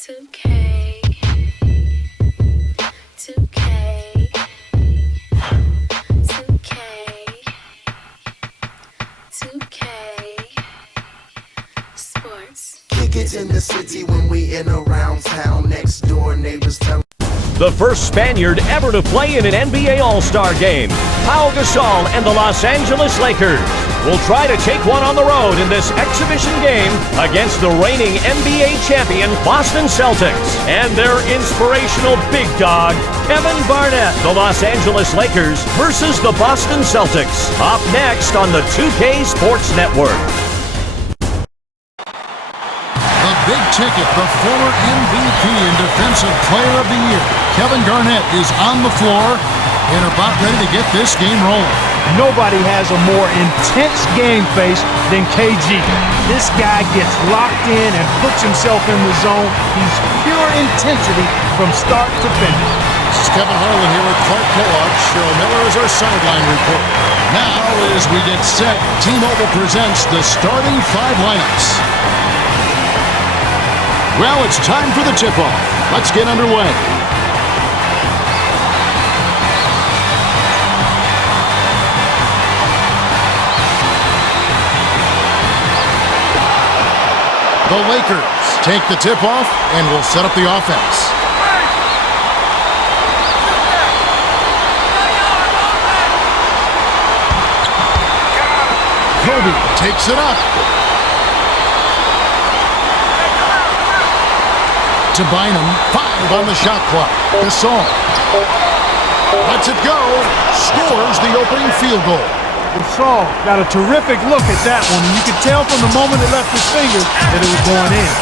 2K, 2K, 2K, sports. Kick it in the city when we in around town. Next door neighbors tell. The first Spaniard ever to play in an NBA All-Star game, Pau Gasol and the Los Angeles Lakers will try to take one on the road in this exhibition game against the reigning NBA champion Boston Celtics and their inspirational big dog, Kevin Garnett. The Los Angeles Lakers versus the Boston Celtics. Up next on the 2K Sports Network. The big ticket, the former MVP and Defensive Player of the Year, Kevin Garnett, is on the floor and about ready to get this game rolling. Nobody has a more intense game face than KG. This guy gets locked in and puts himself in the zone. He's pure intensity from start to finish. This is Kevin Harlan here with Clark Kellogg. Cheryl Miller is our sideline report. Now, as we get set, T-Mobile presents the starting five lineups. Well, it's time for the tip-off. Let's get underway. The Lakers take the tip-off and will set up the offense. Kobe takes it up. To Bynum, 5 on the shot clock. Gasol lets it go, scores the opening field goal. Gasol got a terrific look at that one, and you could tell from the moment it left his fingers that it was going in.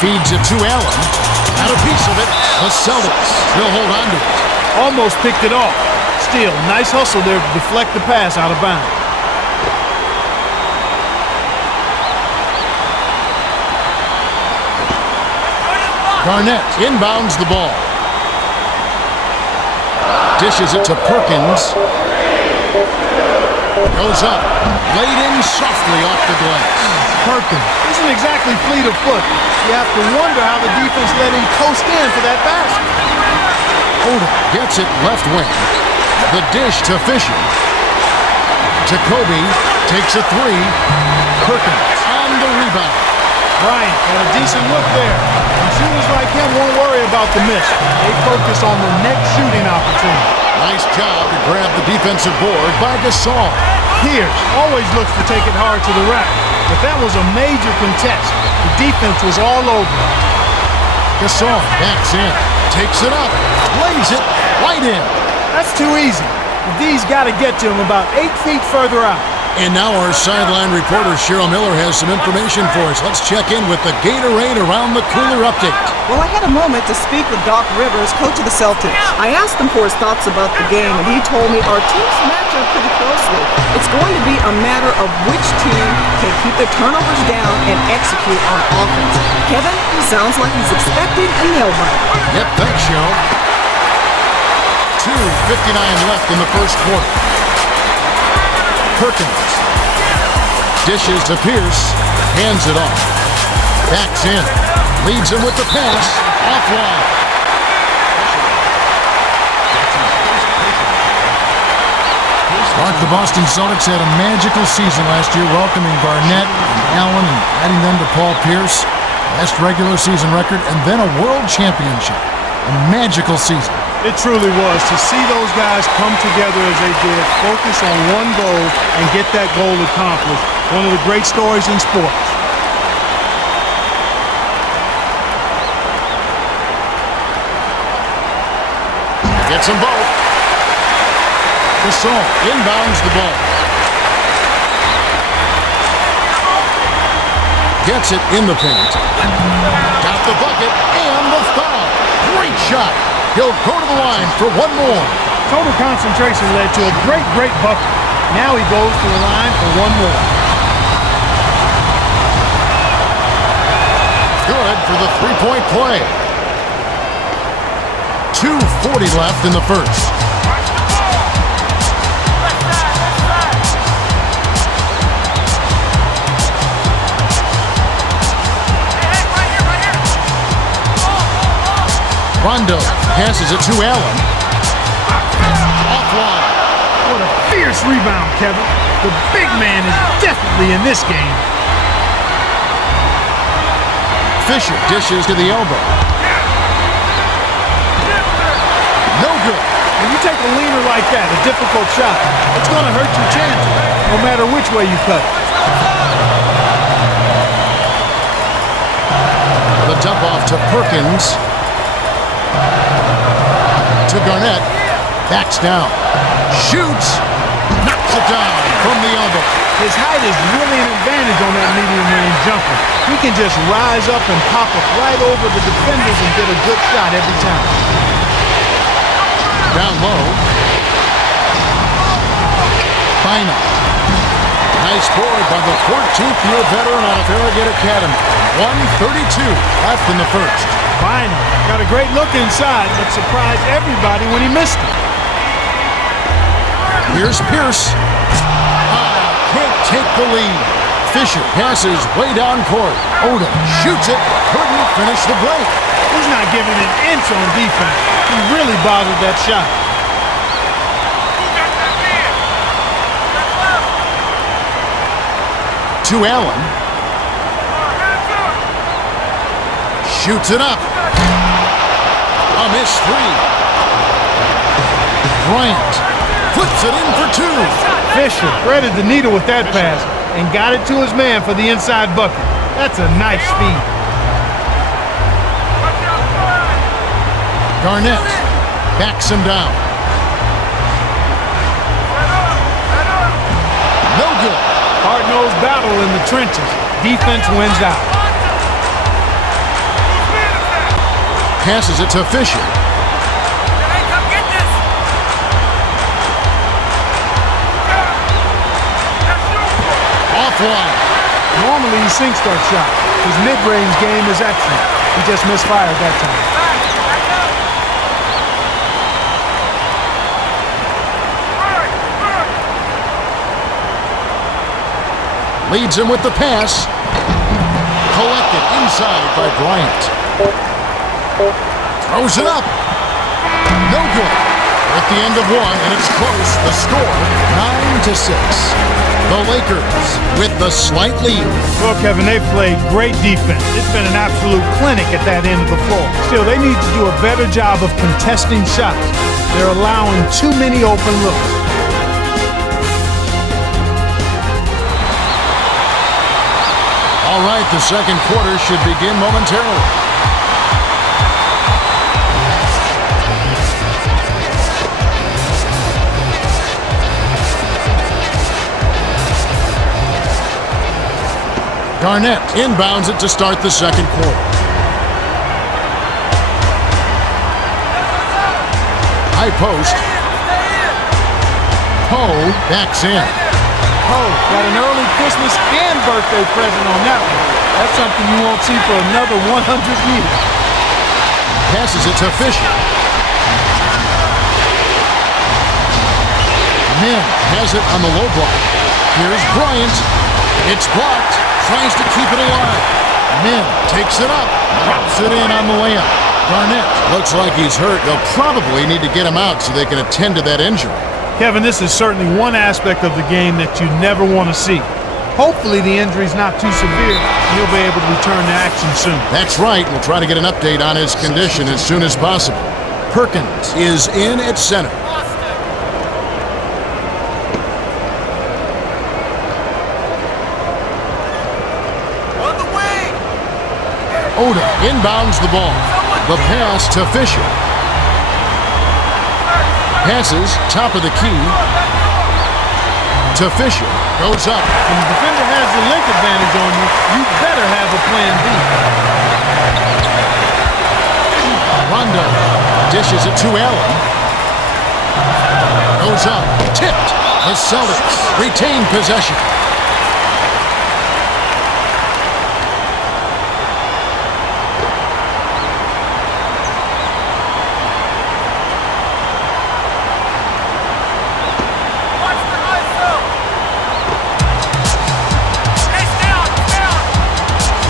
Feeds it to Allen. Got a piece of it. The Celtics will hold on to it. Almost picked it off. Still, nice hustle there to deflect the pass out of bounds. Garnett inbounds the ball. Dishes it to Perkins. Goes up. Laid in softly off the glass. Perkins isn't exactly fleet of foot. You have to wonder how the defense let him coast in for that basket. Oda gets it left wing. The dish to Fisher. To Kobe. Takes a three. Perkins on the rebound. Bryant got a decent look there. And shooters like him won't worry about the miss. They focus on the next shooting opportunity. Nice job to grab the defensive board by Gasol. Pierce always looks to take it hard to the rack, but that was a major contest. The defense was all over it. Gasol backs in. Takes it up. Lays it right in. That's too easy. The D's got to get to him about 8 feet further out. And now our sideline reporter, Cheryl Miller, has some information for us. Let's check in with the Gatorade Around the Cooler update. Well, I had a moment to speak with Doc Rivers, coach of the Celtics. I asked him for his thoughts about the game, and he told me our teams match up pretty closely. It's going to be a matter of which team can keep their turnovers down and execute on offense. Kevin, sounds like he's expecting a nail-biter. Yep, thanks, Cheryl. 2:59 left in the first quarter. Perkins dishes to Pierce, hands it off. Backs in, leads him with the pass, offline. Mark, the Boston Celtics had a magical season last year, welcoming Garnett and Allen and adding them to Paul Pierce. Best regular season record, and then a world championship. A magical season. It truly was. To see those guys come together as they did, focus on one goal, and get that goal accomplished. One of the great stories in sports. Gets them both. Gasol inbounds the ball. Gets it in the paint. Got the bucket and the foul. Great shot. He'll go to the line for one more. Total concentration led to a great bucket. Now he goes to the line for one more. Good for the three-point play. 2:40 left in the first. Rondo passes it to Allen. Offline. What a fierce rebound, Kevin. The big man is definitely in this game. Fisher dishes to the elbow. No good. When you take a leaner like that, a difficult shot, it's going to hurt your chances, no matter which way you cut it. The dump off to Perkins. To Garnett. Backs down. Shoots. Knocks it down from the elbow. His height is really an advantage on that medium range jumper. He can just rise up and pop it right over the defenders and get a good shot every time. Down low. Bynum. Nice board by the 14th-year veteran out of Farragut Academy. 1:32 left in the first. Bynum got a great look inside, but surprised everybody when he missed it. Here's Pierce. Can't take the lead. Fisher passes way down court. Odom shoots it. Couldn't finish the break. He's not giving an inch on defense. He really bothered that shot. To Allen. Shoots it up. A missed three. Bryant flips it in for two. Fisher threaded the needle with that pass and got it to his man for the inside bucket. That's a nice feed. Garnett backs him down. No good. Hard-nosed battle in the trenches. Defense wins out. Passes it to Fisher. Offline. Normally he sinks that shot. His mid-range game is excellent. He just misfired that time. Leads him with the pass. Collected inside by Bryant. Throws it up. No good. We're at the end of one, and it's close. The score, 9-6. The Lakers with the slight lead. Well, Kevin, they played great defense. It's been an absolute clinic at that end of the floor. Still, they need to do a better job of contesting shots. They're allowing too many open looks. All right, the second quarter should begin momentarily. Garnett inbounds it to start the second quarter. High post. Poe backs in. Poe got an early Christmas and birthday present on that one. That's something you won't see for another 100 meters. Passes it to Fisher. Min has it on the low block. Here's Bryant. It's blocked. Tries to keep it alive. Min takes it up. Drops it in on the layup. Garnett looks like he's hurt. They'll probably need to get him out so they can attend to that injury. Kevin, this is certainly one aspect of the game that you never want to see. Hopefully the injury's not too severe and he'll be able to return to action soon. That's right. We'll try to get an update on his condition as soon as possible. Perkins is in at center. Oda inbounds the ball. The pass to Fisher. Passes, top of the key. To Fisher. Goes up. When the defender has the length advantage on you, you better have a plan B. Rondo dishes it to Allen. Goes up. Tipped. The Celtics retain possession.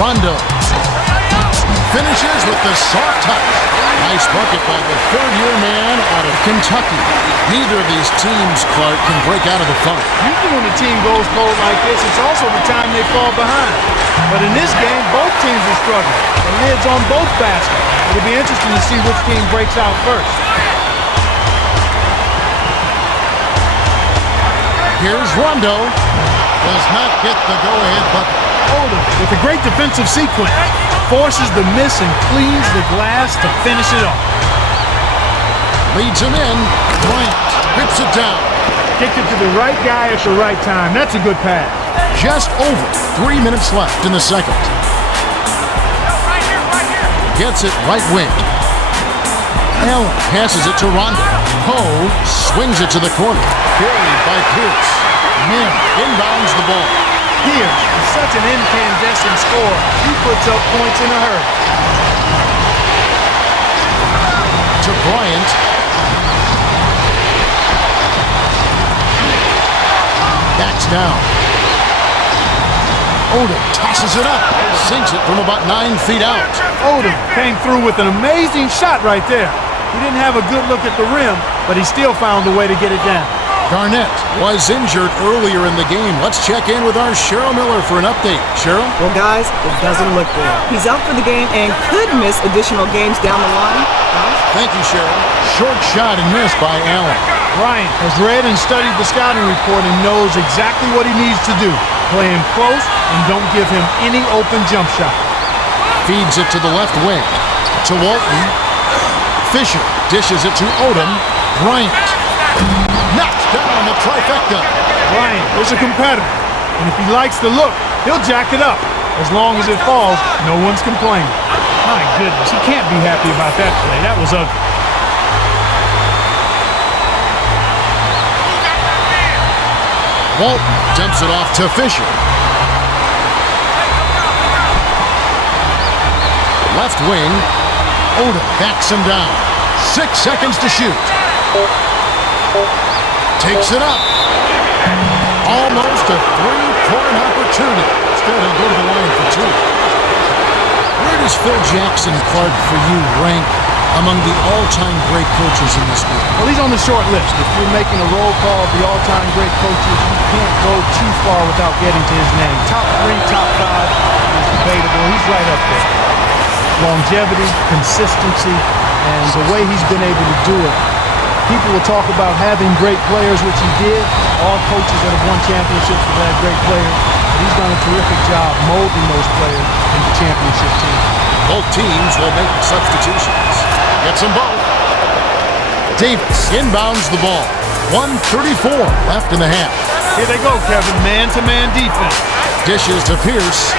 Rondo finishes with the soft touch. Nice bucket by the third-year man out of Kentucky. Neither of these teams, Clark, can break out of the funk. Usually when a team goes cold like this, it's also the time they fall behind. But in this game, both teams are struggling. The lid's on both baskets. It'll be interesting to see which team breaks out first. Here's Rondo. Does not get the go-ahead bucket. Odom, with a great defensive sequence, forces the miss and cleans the glass to finish it off. Leads him in. Bryant rips it down. Kicked it to the right guy at the right time. That's a good pass. Just over 3 minutes left in the second. Gets it right wing. Allen passes it to Rondo. Poe swings it to the corner. Carried by Pierce. Min inbounds the ball. Pierce is such an incandescent scorer. He puts up points in a hurry. To Bryant. Backs down. Odom tosses it up. Sinks it from about 9 feet out. Odom came through with an amazing shot right there. He didn't have a good look at the rim, but he still found a way to get it down. Garnett was injured earlier in the game. Let's check in with our Cheryl Miller for an update. Cheryl? Well, guys, it doesn't look good. He's out for the game and could miss additional games down the line. Thank you, Cheryl. Short shot and missed by Allen. Bryant has read and studied the scouting report and knows exactly what he needs to do. Play him close and don't give him any open jump shot. Feeds it to the left wing. To Walton. Fisher dishes it to Odom. Bryant. Knocks down the trifecta. Bryant is a competitor, and if he likes the look, he'll jack it up. As long as it falls, no one's complaining. My goodness, he can't be happy about that play. That was ugly. Walton dumps it off to Fisher. Left wing. Odom backs him down. 6 seconds to shoot. Takes it up. Almost a three-point opportunity. Instead, he'll go to the line for 2. Where does Phil Jackson, Clark, for you rank among the all-time great coaches in this league? Well, he's on the short list. If you're making a roll call of the all-time great coaches, you can't go too far without getting to his name. Top 3, top 5 is debatable. He's right up there. Longevity, consistency, and the way he's been able to do it. People will talk about having great players, which he did. All coaches that have won championships have had great players. But he's done a terrific job molding those players into championship teams. Both teams will make substitutions. Gets them both. Davis inbounds the ball. 1:34 left in the half. Here they go, Kevin. Man-to-man defense. Dishes to Pierce.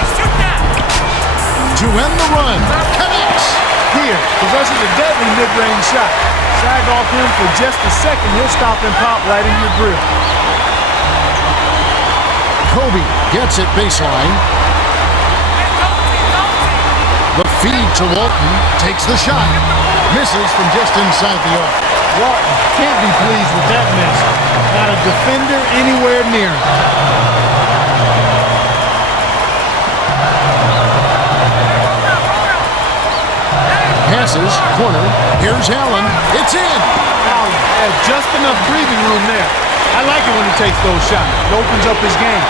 To end the run. Connects. Pierce possesses a deadly mid-range shot. Sag off him for just a second. He'll stop and pop right in your grill. Kobe gets it baseline. The feed to Walton. Takes the shot. Misses from just inside the arc. Walton can't be pleased with that miss. Not a defender anywhere near him. Passes, corner, here's Allen, it's in! Allen has just enough breathing room there. I like it when he takes those shots. It opens up his game.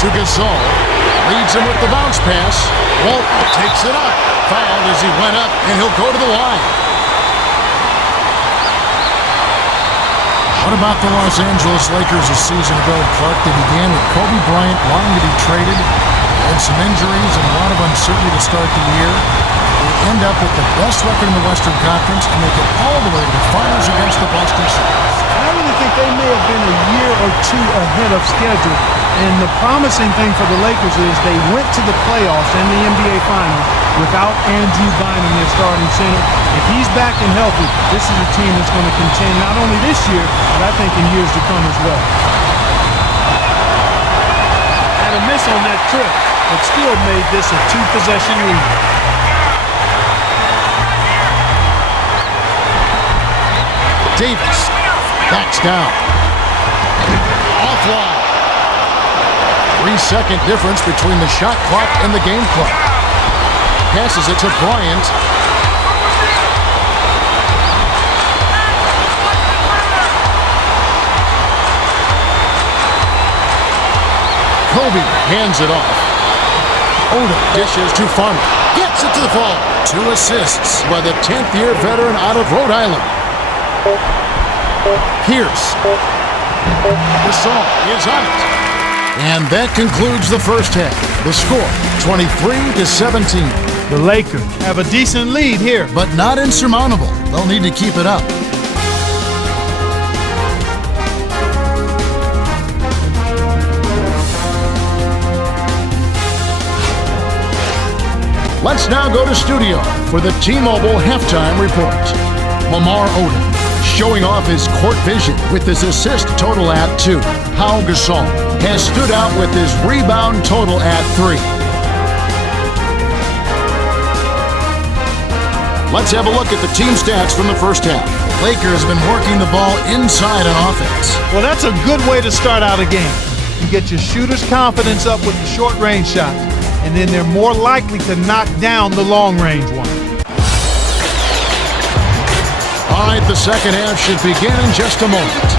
To Gasol, leads him with the bounce pass. Walton takes it up, fouled as he went up, and he'll go to the line. What about the Los Angeles Lakers a season ago, Clark? They began with Kobe Bryant wanting to be traded. Had some injuries and a lot of uncertainty to start the year. They end up with the best record in the Western Conference and make it all the way to the finals against the Boston Celtics. I really think they may have been a year or two ahead of schedule. And the promising thing for the Lakers is they went to the playoffs and the NBA Finals without Andrew Bynum, their starting center. If he's back and healthy, this is a team that's going to contend not only this year, but I think in years to come as well. Had a miss on that trip, but still made this a 2-possession lead. Davis backs down. Offline. 3-second difference between the shot clock and the game clock. passes it to Bryant. Kobe hands it off. Odom dishes to Farmer. Gets it to the fall. 2 assists by the 10th-year veteran out of Rhode Island. Pierce. Gasol is on it. And that concludes the first half. The score, 23-17. The Lakers have a decent lead here, But not insurmountable. They'll need to keep it up. Let's now go to studio for the T-Mobile halftime report. Lamar Odom showing off his court vision with his assist total at 2. Pau Gasol has stood out with his rebound total at 3. Let's have a look at the team stats from the first half. Lakers have been working the ball inside on offense. well, that's a good way to start out a game. You get your shooters' confidence up with the short-range shots, and then they're more likely to knock down the long-range one. All right, the second half should begin in just a moment.